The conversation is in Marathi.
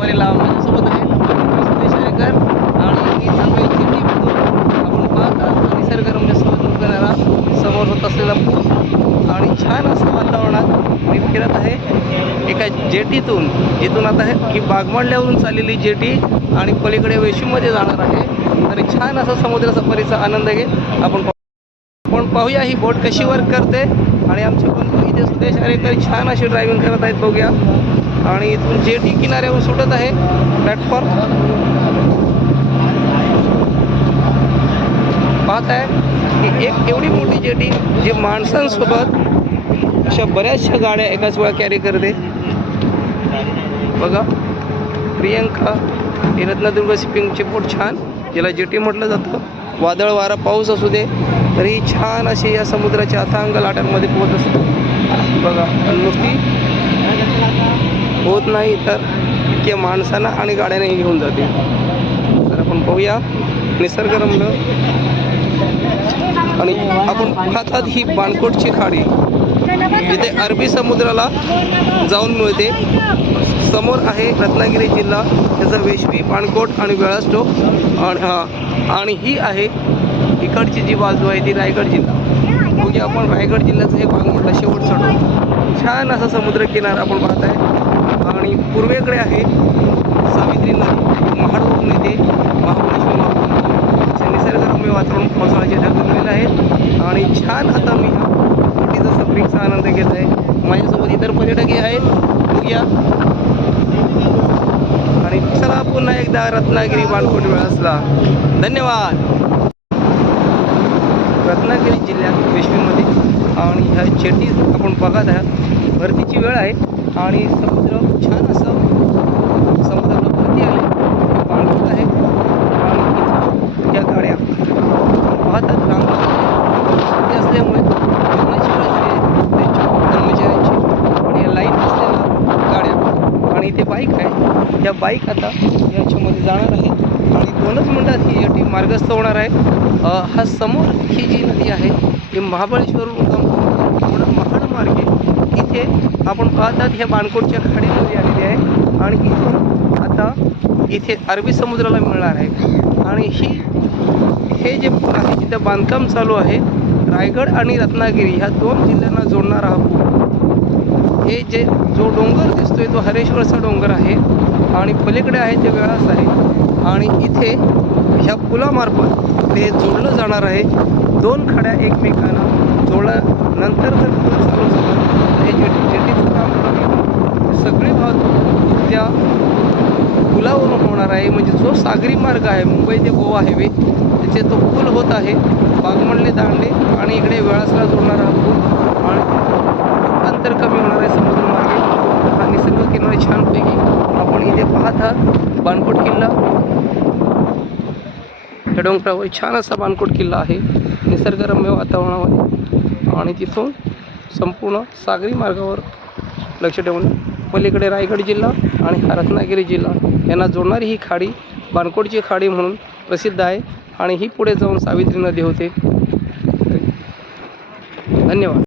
दुपारीला माझ्यासोबत आहे सतीश हरेकर आणि मी चांगली जेटी बघतो. आपण पाहता निसर्गरम्य किनारा, समोर होत असलेला पूल आणि छान असं वातावरणात मी फिरत आहे एका जेटीतून, जिथून आता ही बागमांडल्यावरून चाललेली जेटी आणि पलीकडे वेशीमध्ये जाणार आहे. तर छान असा समुद्र सफारीचा आनंद घेत आपण पाहूया ही बोट कशी वर्क करते. आणि आमचे बंधू इथे सुदेश हरेकर छान अशी ड्रायव्हिंग करत आहेत, बघूया. आणि इथून जेटी किनाऱ्यावर सुटत आहे प्लॅटफॉर्म पाहत आहे की एक एवढी मोठी जेटी जी माणसांसोबत अशा बऱ्याचशा गाड्या एकाच वेळा कॅरी करते. बघा प्रियंका ही रत्नदुर्ग शिपिंगची बोट छान, ज्याला जेटी म्हटलं जातं. वादळ वारा पाऊस असू दे तरी छान अशी या समुद्राच्या अथांग लाटांमध्ये पोहत असते. बघा नुसती होत नाही तर इतक्या माणसांना आणि गाड्याने घेऊन जाते. तर आपण पाहूया निसर्गरम्य. आणि आपण पाहतात ही बाणकोटची खाडी इथे अरबी समुद्राला जाऊन मिळते. समोर आहे रत्नागिरी जिल्हा, त्याचा वेशवी, बाणकोट आणि वेळास्टोक. आणि ही आहे इकडची जी बाजू आहे ती रायगड जिल्हा. म्हणजे आपण रायगड जिल्ह्याचं हे भाग म्हटलं शेवट चढू. छान असा समुद्र किनारा आपण पाहत आहे. आणि पूर्वेकडे आहे सावित्री नदी, महाडवरून येते महाबळेश्वर महाबळेश्वर. निसर्गरम्य वातावरण पावसाळ्याचे ढग जमलेलं आहे. आणि छान आता मी ह्या बोटीचा सफरिंगचा आनंद घेत आहे. माझ्यासोबत इतर पर्यटकही आहेत, बघूया. आणि चला पुन्हा एकदा रत्नागिरी बाणकोट वेळासला. धन्यवाद. रत्नागिरी जिल्ह्यात वेशवीमध्ये आणि ह्या जेटी आपण बघत आहात. भरतीची वेळ आहे आणि समुद्र छान असं समुद्राला भरती आले बाणकोट आहे. आणि या गाड्या पाहतात रांगा असल्यामुळे जेवणाची वेळ झाली आहे त्यांच्या कर्मचाऱ्यांची. आणि या लाईन असलेल्या गाड्या आणि इथे बाईक आहे, या बाईक आता याच्यामध्ये जाणार आहे. आणि 2च मिनिटात ही जेटी मार्गस्थ होणार आहे. हा समोर ही जी नदी आहे ही महाबळेश्वरवरून महाड मार्गे इथे आपण पाहतात ह्या बाणकोटच्या खाडीमध्ये आलेली आहे. आणि इथून आता इथे अरबी समुद्राला मिळणार आहे. आणि हे जे पूल आहे जिथं बांधकाम चालू आहे, रायगड आणि रत्नागिरी ह्या 2 जिल्ह्यांना जोडणारा हा पूल. हे जो डोंगर दिसतोय तो हरेश्वरचा डोंगर आहे आणि पलीकडे आहे ते वेळास आहे. आणि इथे ह्या पुलामार्फत ते जोडलं जाणार आहे. 2 खाड्या एकमेकांना जोडल्यानंतर जर पूल चालू झालं तर हे जेटीचं काम सगळी वाहतूक त्या पुलावरून होणार आहे. म्हणजे जो सागरी मार्ग आहे मुंबई ते गोवा हायवे त्याचे तो पूल होत आहे बागमंडले दांडे आणि इकडे वेळासला जोडणारा हा पूल. आणि अंतर कमी होणार आहे समुद्रमार्गे. हा निसर्ग किनारा छानपैकी आपण इथे पाहत आहात. बाणकोट किल्ला या डोंगरावर छान असा बाणकोट किल्ला आहे निसर्गरम्य वातावरणामध्ये. आणि तिथून संपूर्ण सागरी मार्गावर लक्ष ठेवून पलीकडे रायगड जिल्हा आणि हा रत्नागिरी जिल्हा यांना जोडणारी ही खाडी बाणकोटची खाडी म्हणून प्रसिद्ध आहे. आणि ही पुढे जाऊन सावित्री नदी होते. धन्यवाद.